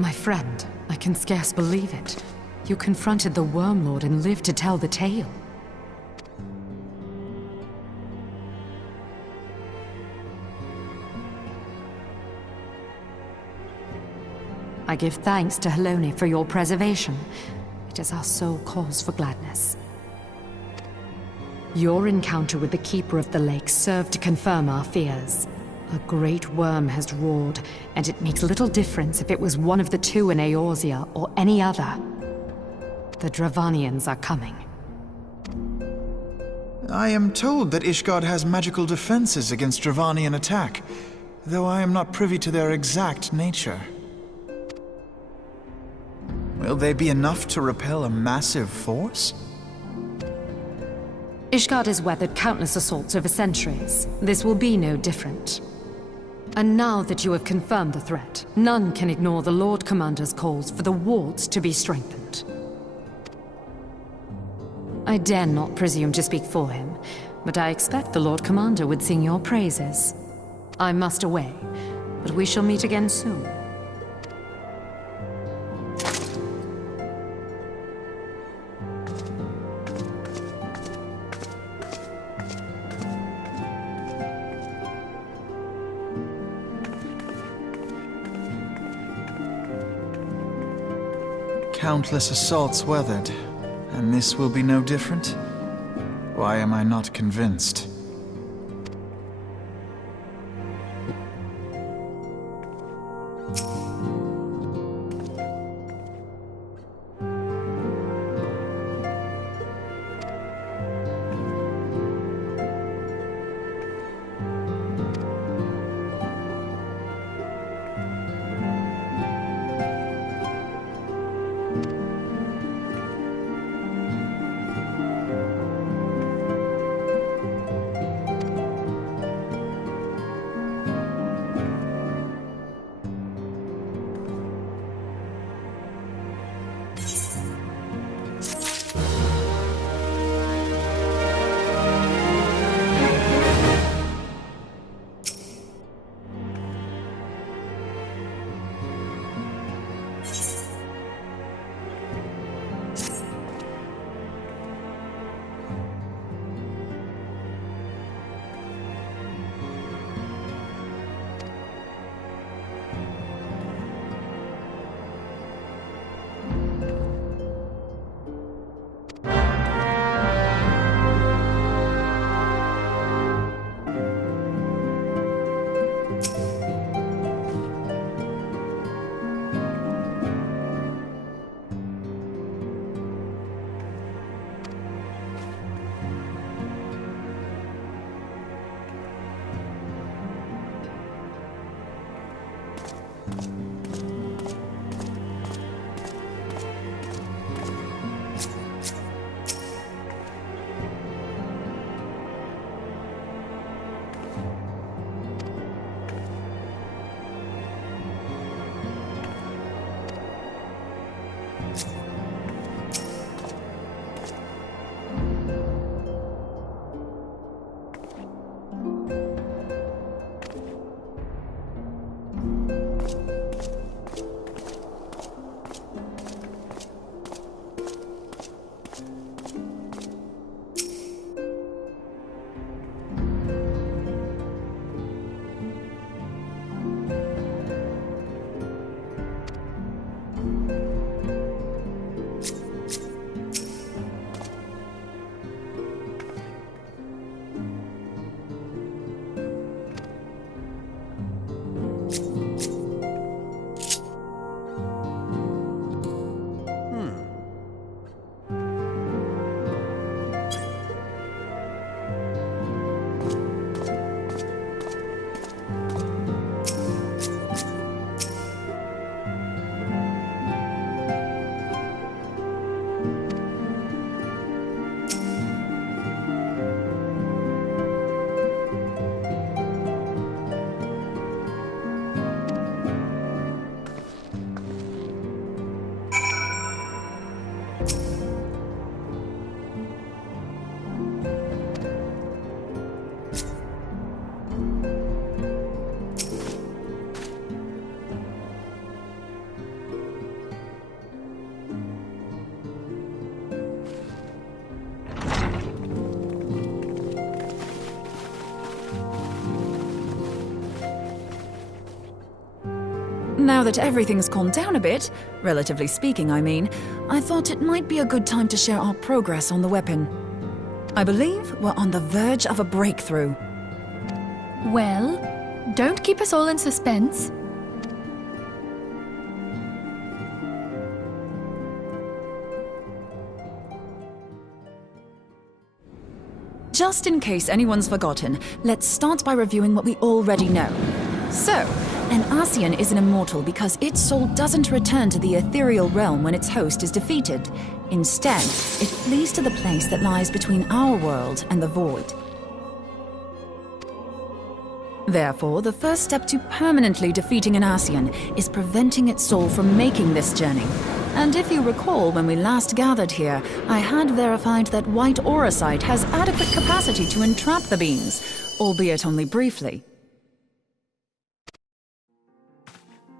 My friend, I can scarce believe it. You confronted the Worm Lord and lived to tell the tale. I give thanks to Helone for your preservation. It is our sole cause for gladness. Your encounter with the Keeper of the Lake served to confirm our fears. A great worm has roared, and it makes little difference if it was one of the two in Eorzea or any other. The Dravanians are coming. I am told that Ishgard has magical defenses against Dravanian attack, though I am not privy to their exact nature. Will they be enough to repel a massive force? Ishgard has weathered countless assaults over centuries. This will be no different. And now that you have confirmed the threat, none can ignore the Lord Commander's calls for the wards to be strengthened. I dare not presume to speak for him, but I expect the Lord Commander would sing your praises. I must away, but we shall meet again soon. Countless assaults weathered, and this will be no different? Why am I not convinced? Now that everything's calmed down a bit, relatively speaking I mean, I thought it might be a good time to share our progress on the weapon. I believe we're on the verge of a breakthrough. Well, don't keep us all in suspense. Just in case anyone's forgotten, let's start by reviewing what we already know. So, an Ascian is an immortal because its soul doesn't return to the ethereal realm when its host is defeated. Instead, it flees to the place that lies between our world and the void. Therefore, the first step to permanently defeating an Ascian is preventing its soul from making this journey. And if you recall, when we last gathered here, I had verified that white auracite has adequate capacity to entrap the beings, albeit only briefly.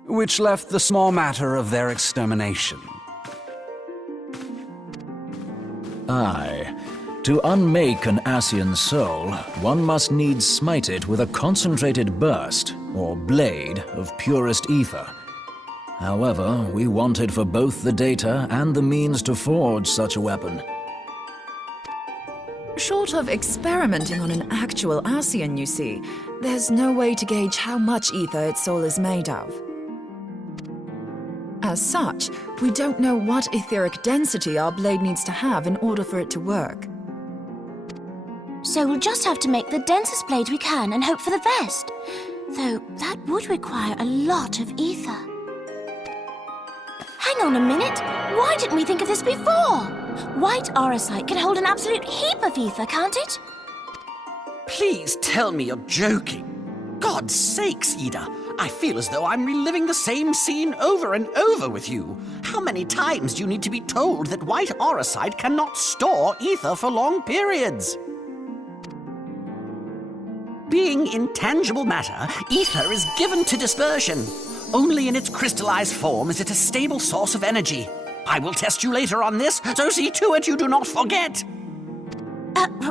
Which left the small matter of their extermination. Aye. To unmake an Ascian soul, one must needs smite it with a concentrated burst, or blade, of purest ether. However, we wanted for both the data and the means to forge such a weapon. Short of experimenting on an actual Ascian, you see, there's no way to gauge how much ether its soul is made of. As such, we don't know what etheric density our blade needs to have in order for it to work. So we'll just have to make the densest blade we can and hope for the best. Though that would require a lot of ether. Hang on a minute! Why didn't we think of this before? White auracite can hold an absolute heap of ether, can't it? Please tell me you're joking. God's sakes, Ida. I feel as though I'm reliving the same scene over and over with you. How many times do you need to be told that white auracite cannot store ether for long periods? Being intangible matter, ether is given to dispersion. Only in its crystallized form is it a stable source of energy. I will test you later on this, so see to it you do not forget.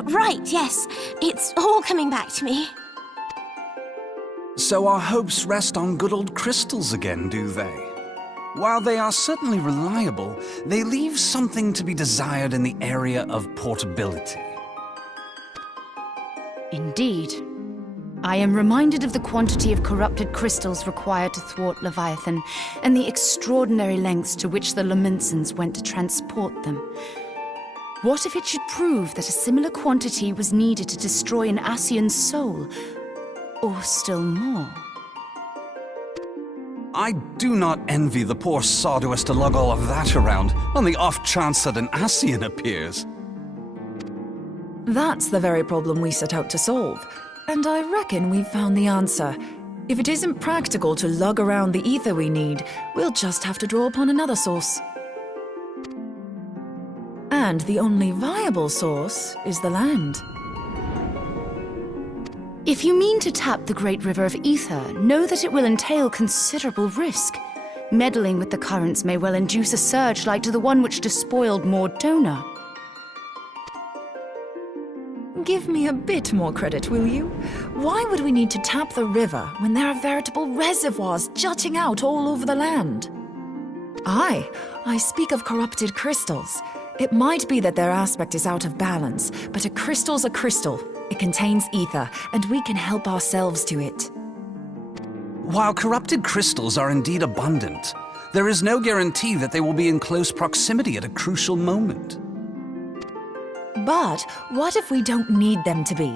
Right, yes. It's all coming back to me. So our hopes rest on good old crystals again, do they? While they are certainly reliable, they leave something to be desired in the area of portability. Indeed. I am reminded of the quantity of corrupted crystals required to thwart Leviathan, and the extraordinary lengths to which the Lamentsons went to transport them. What if it should prove that a similar quantity was needed to destroy an Ascian's soul? Or still more? I do not envy the poor sod who has to lug all of that around, on the off chance that an Ascian appears. That's the very problem we set out to solve. And I reckon we've found the answer. If it isn't practical to lug around the ether we need, we'll just have to draw upon another source. And the only viable source is the land. If you mean to tap the Great River of Ether, know that it will entail considerable risk. Meddling with the currents may well induce a surge like to the one which despoiled Mordona. Give me a bit more credit, will you? Why would we need to tap the river when there are veritable reservoirs jutting out all over the land? I speak of corrupted crystals. It might be that their aspect is out of balance, but a crystal's a crystal. It contains ether, and we can help ourselves to it. While corrupted crystals are indeed abundant, there is no guarantee that they will be in close proximity at a crucial moment. But what if we don't need them to be?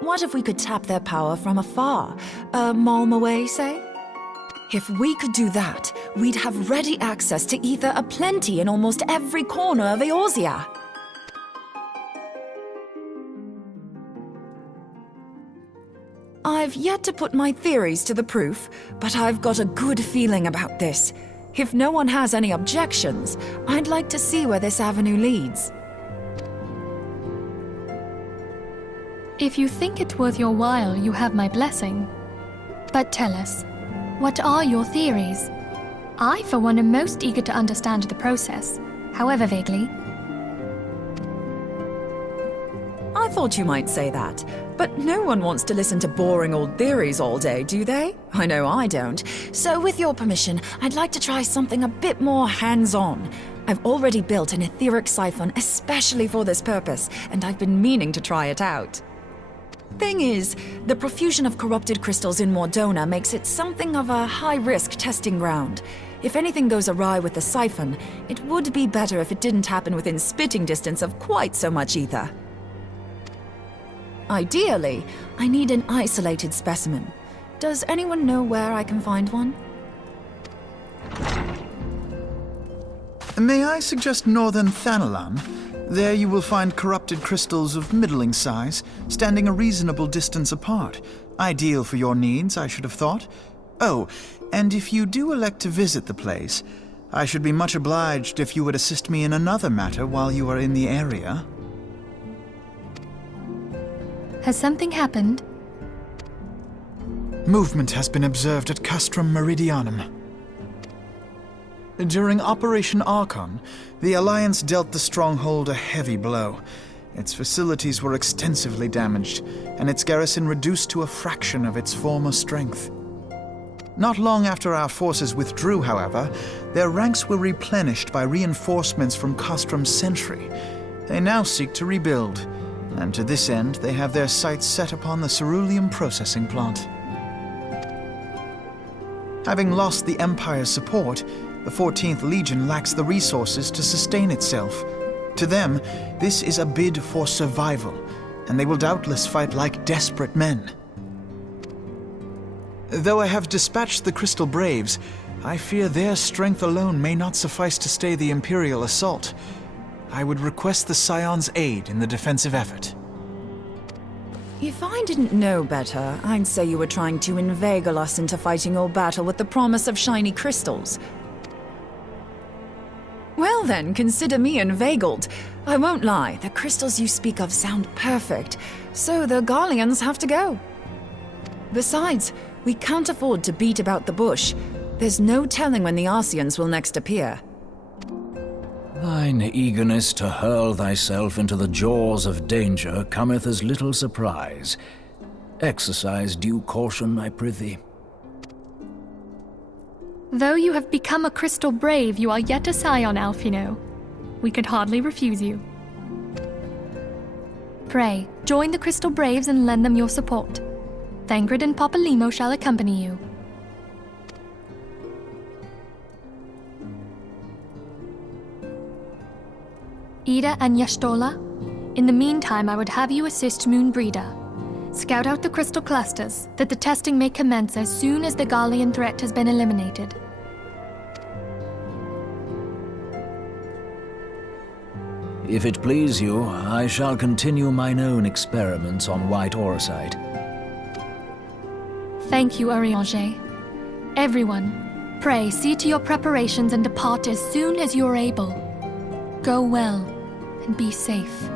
What if we could tap their power from afar? A malm away, say? If we could do that, we'd have ready access to ether aplenty in almost every corner of Eorzea. I've yet to put my theories to the proof, but I've got a good feeling about this. If no one has any objections, I'd like to see where this avenue leads. If you think it worth your while, you have my blessing. But tell us, what are your theories? I, for one, am most eager to understand the process, however vaguely. I've thought you might say that. But no one wants to listen to boring old theories all day, do they? I know I don't. So with your permission, I'd like to try something a bit more hands-on. I've already built an etheric siphon especially for this purpose, and I've been meaning to try it out. Thing is, the profusion of corrupted crystals in Mordona makes it something of a high-risk testing ground. If anything goes awry with the siphon, it would be better if it didn't happen within spitting distance of quite so much ether. Ideally, I need an isolated specimen. Does anyone know where I can find one? May I suggest northern Thanalan? There you will find corrupted crystals of middling size, standing a reasonable distance apart. Ideal for your needs, I should have thought. Oh, and if you do elect to visit the place, I should be much obliged if you would assist me in another matter while you are in the area. Has something happened? Movement has been observed at Castrum Meridianum. During Operation Archon, the Alliance dealt the stronghold a heavy blow. Its facilities were extensively damaged, and its garrison reduced to a fraction of its former strength. Not long after our forces withdrew, however, their ranks were replenished by reinforcements from Castrum's sentry. They now seek to rebuild, and to this end they have their sights set upon the ceruleum processing plant. Having lost the Empire's support, the 14th Legion lacks the resources to sustain itself. To them, this is a bid for survival, and they will doubtless fight like desperate men. Though I have dispatched the Crystal Braves, I fear their strength alone may not suffice to stay the Imperial assault. I would request the Scion's aid in the defensive effort. If I didn't know better, I'd say you were trying to inveigle us into fighting your battle with the promise of shiny crystals. Well then, consider me inveigled. I won't lie, the crystals you speak of sound perfect, so the Garleans have to go. Besides, we can't afford to beat about the bush. There's no telling when the Ascians will next appear. Thine eagerness to hurl thyself into the jaws of danger cometh as little surprise. Exercise due caution, I prithee. Though you have become a crystal brave, you are yet a scion, Alphino. We could hardly refuse you. Pray, join the Crystal Braves and lend them your support. Thangrid and Papalymo shall accompany you. Ida and Yashtola, in the meantime I would have you assist Moonbreeder. Scout out the crystal clusters, that the testing may commence as soon as the Garlean threat has been eliminated. If it please you, I shall continue mine own experiments on white orosite. Thank you, Urianger. Everyone, pray see to your preparations and depart as soon as you are able. Go well, and be safe.